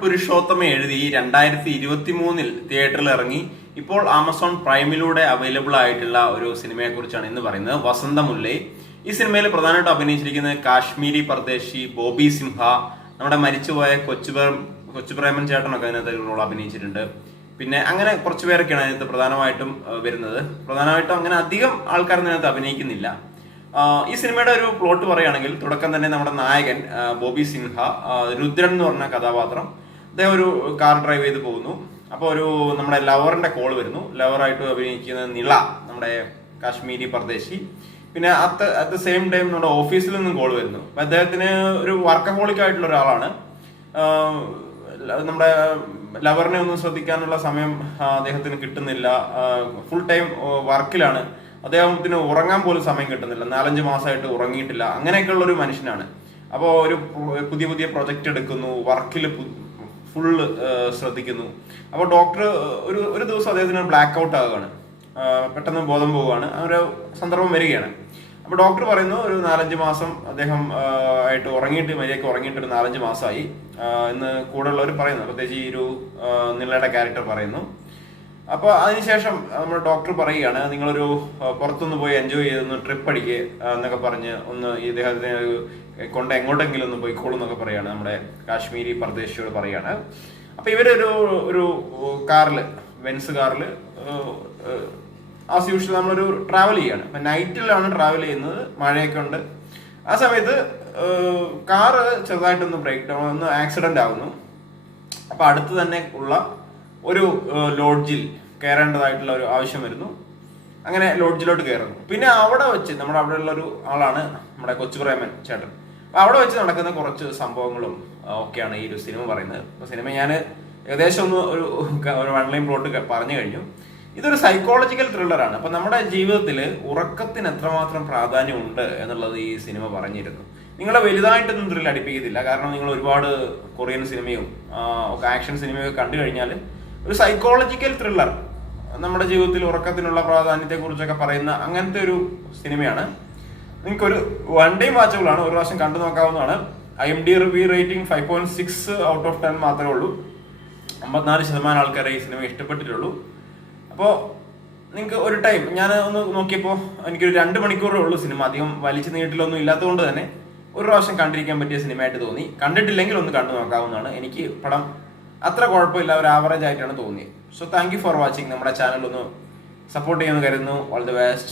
പുരുഷോത്തമ എഴുതി രണ്ടായിരത്തി ഇരുപത്തി മൂന്നിൽ തിയേറ്ററിൽ ഇറങ്ങി. ഇപ്പോൾ ആമസോൺ പ്രൈമിലൂടെ അവൈലബിൾ ആയിട്ടുള്ള ഒരു സിനിമയെ കുറിച്ചാണ് ഇന്ന് പറയുന്നത്. വസന്തമുല്ലേ ഈ സിനിമയിൽ പ്രധാനമായിട്ടും അഭിനയിച്ചിരിക്കുന്നത് കാശ്മീരി പർദേശി ബോബി സിംഹ. നമ്മുടെ മരിച്ചുപോയ കൊച്ചുപ്രേം കൊച്ചുപ്രേമൻ ചേട്ടനൊക്കെ അതിനകത്ത് റോൾ അഭിനയിച്ചിട്ടുണ്ട്. പിന്നെ അങ്ങനെ കുറച്ച് പേരൊക്കെയാണ് അതിനകത്ത് പ്രധാനമായിട്ടും വരുന്നത്. പ്രധാനമായിട്ടും അങ്ങനെ അധികം ആൾക്കാർ ഇതിനകത്ത് അഭിനയിക്കുന്നില്ല. ഈ സിനിമയുടെ ഒരു പ്ലോട്ട് പറയുകയാണെങ്കിൽ തുടക്കം തന്നെ നമ്മുടെ നായകൻ ബോബി സിൻഹ രുദ്രൻ എന്ന് പറഞ്ഞ കഥാപാത്രം അദ്ദേഹം ഒരു കാർ ഡ്രൈവ് ചെയ്ത് പോകുന്നു. അപ്പോൾ ഒരു നമ്മുടെ ലവറിന്റെ കോൾ വരുന്നു. ലവറായിട്ട് അഭിനയിക്കുന്ന നിള നമ്മുടെ കാശ്മീരി പ്രദേശി പിന്നെ at at the same time നമ്മുടെ ഓഫീസിൽ നിന്നും കോൾ വരുന്നു. അപ്പൊ അദ്ദേഹത്തിന് ഒരു വർക്കഹോളിക് ആയിട്ടുള്ള ഒരാളാണ്. നമ്മുടെ ലവറിനെ ഒന്നും ശ്രദ്ധിക്കാനുള്ള സമയം അദ്ദേഹത്തിന് കിട്ടുന്നില്ല. ഫുൾ ടൈം വർക്കിലാണ് അദ്ദേഹത്തിന് ഉറങ്ങാൻ പോലും സമയം കിട്ടുന്നില്ല. നാലഞ്ച് മാസമായിട്ട് ഉറങ്ങിയിട്ടില്ല. അങ്ങനെയൊക്കെയുള്ള ഒരു മനുഷ്യനാണ്. അപ്പോൾ ഒരു പുതിയ പുതിയ പ്രൊജക്റ്റ് എടുക്കുന്നു വർക്കിൽ ഫുള്ള് ശ്രദ്ധിക്കുന്നു. അപ്പോൾ ഡോക്ടർ ഒരു ഒരു ദിവസം അദ്ദേഹത്തിന് ബ്ലാക്ക് ഔട്ട് ആകുകയാണ് പെട്ടെന്ന് ബോധം പോവുകയാണ്. ആ ഒരു സന്ദർഭം വരികയാണ്. അപ്പോൾ ഡോക്ടർ പറയുന്നു ഒരു നാലഞ്ച് മാസം അദ്ദേഹം ആയിട്ട് ഉറങ്ങിയിട്ട് മര്യാദയ്ക്ക് ഉറങ്ങിയിട്ട് ഒരു നാലഞ്ച് മാസമായി. എന്ന് കൂടെയുള്ളവർ പറയുന്നു. പ്രത്യേകിച്ച് ഈ ഒരു നിളയുടെ ക്യാരക്ടർ പറയുന്നു. അപ്പോൾ അതിനുശേഷം നമ്മുടെ ഡോക്ടർ പറയുകയാണ് നിങ്ങളൊരു പുറത്തുനിന്ന് പോയി എൻജോയ് ചെയ്തൊന്ന് ട്രിപ്പ് അടിക്കുക എന്നൊക്കെ പറഞ്ഞ് ഒന്ന് ഈ ഇദ്ദേഹത്തിനെ കൊണ്ട് എങ്ങോട്ടെങ്കിലും ഒന്ന് പോയിക്കോളൂ എന്നൊക്കെ പറയാണ് നമ്മുടെ കാശ്മീരി പ്രദേശിയോട് പറയാണ് അപ്പൊ ഇവരൊരു ഒരു കാറിൽ വെൻസ് കാറിൽ ആസ് യൂഷ്വൽ നമ്മളൊരു ട്രാവൽ ചെയ്യാണ്. അപ്പൊ നൈറ്റിലാണ് ട്രാവൽ ചെയ്യുന്നത് മഴയൊക്കെ ഉണ്ട്. ആ സമയത്ത് കാറ് ചെറുതായിട്ടൊന്ന് ബ്രേക്ക് ഡൗൺ ഒന്ന് ആക്സിഡന്റ് ആകുന്നു അപ്പൊ അടുത്ത് തന്നെ ഉള്ള ഒരു ലോഡ്ജിൽ കയറേണ്ടതായിട്ടുള്ള ഒരു ആവശ്യം വരുന്നു. അങ്ങനെ ലോഡ്ജിലോട്ട് കയറുന്നു. പിന്നെ അവിടെ വെച്ച് നമ്മുടെ അവിടെയുള്ള ഒരു ആളാണ് നമ്മുടെ കൊച്ചുപ്രേമൻ ചേട്ടൻ. അപ്പൊ അവിടെ വെച്ച് നടക്കുന്ന കുറച്ച് സംഭവങ്ങളും ഒക്കെയാണ് ഈ ഒരു സിനിമ പറയുന്നത്. അപ്പൊ സിനിമ ഞാൻ ഏകദേശം ഒന്ന് ഒരു ഒരു വൺ ലൈൻ പ്ലോട്ട് പറഞ്ഞു കഴിഞ്ഞു. ഇതൊരു സൈക്കോളജിക്കൽ ത്രില്ലറാണ് അപ്പൊ നമ്മുടെ ജീവിതത്തിൽ ഉറക്കത്തിന് എത്രമാത്രം പ്രാധാന്യമുണ്ട് എന്നുള്ളത് ഈ സിനിമ പറഞ്ഞിരുന്നു. നിങ്ങളെ വലുതായിട്ടൊന്നും ത്രിൽ അടിപ്പിക്കത്തില്ല. കാരണം നിങ്ങൾ ഒരുപാട് കൊറിയൻ സിനിമയും ആക്ഷൻ സിനിമയും ഒക്കെ കണ്ടു കഴിഞ്ഞാൽ ഒരു സൈക്കോളജിക്കൽ ത്രില്ലർ നമ്മുടെ ജീവിതത്തിൽ ഉറക്കത്തിനുള്ള പ്രാധാന്യത്തെ കുറിച്ചൊക്കെ പറയുന്ന അങ്ങനത്തെ ഒരു സിനിമയാണ്. നിങ്ങൾക്ക് ഒരു വൺ ഡേ വാച്ചബിൾ ആണ് ഒരു പ്രാവശ്യം കണ്ടു നോക്കാവുന്നതാണ്. I M D review rating five point six out of ten മാത്രമേ ഉള്ളൂ. അമ്പത്തിനാല് ശതമാനം ആൾക്കാരെ ഈ സിനിമ ഇഷ്ടപ്പെട്ടിട്ടുള്ളൂ. അപ്പോൾ നിങ്ങൾക്ക് ഒരു ടൈം ഞാൻ ഒന്ന് നോക്കിയപ്പോൾ എനിക്കൊരു രണ്ട് മണിക്കൂറേ ഉള്ളൂ സിനിമ. അധികം വലിച്ചു നീട്ടിലൊന്നും ഇല്ലാത്തതുകൊണ്ട് തന്നെ ഒരു പ്രാവശ്യം കണ്ടിരിക്കാൻ പറ്റിയ സിനിമയായിട്ട് തോന്നി. കണ്ടിട്ടില്ലെങ്കിൽ ഒന്ന് കണ്ടു നോക്കാവുന്നതാണ്. എനിക്ക് പടം അത്ര കുഴപ്പമില്ല ഒരു ആവറേജ് ആയിട്ടാണ് തോന്നിയത്. So thank you for watching നമ്മുടെ ചാനൽ ഒന്ന് സപ്പോർട്ട് ചെയ്യുമെന്ന് കരുതുന്നു. All the best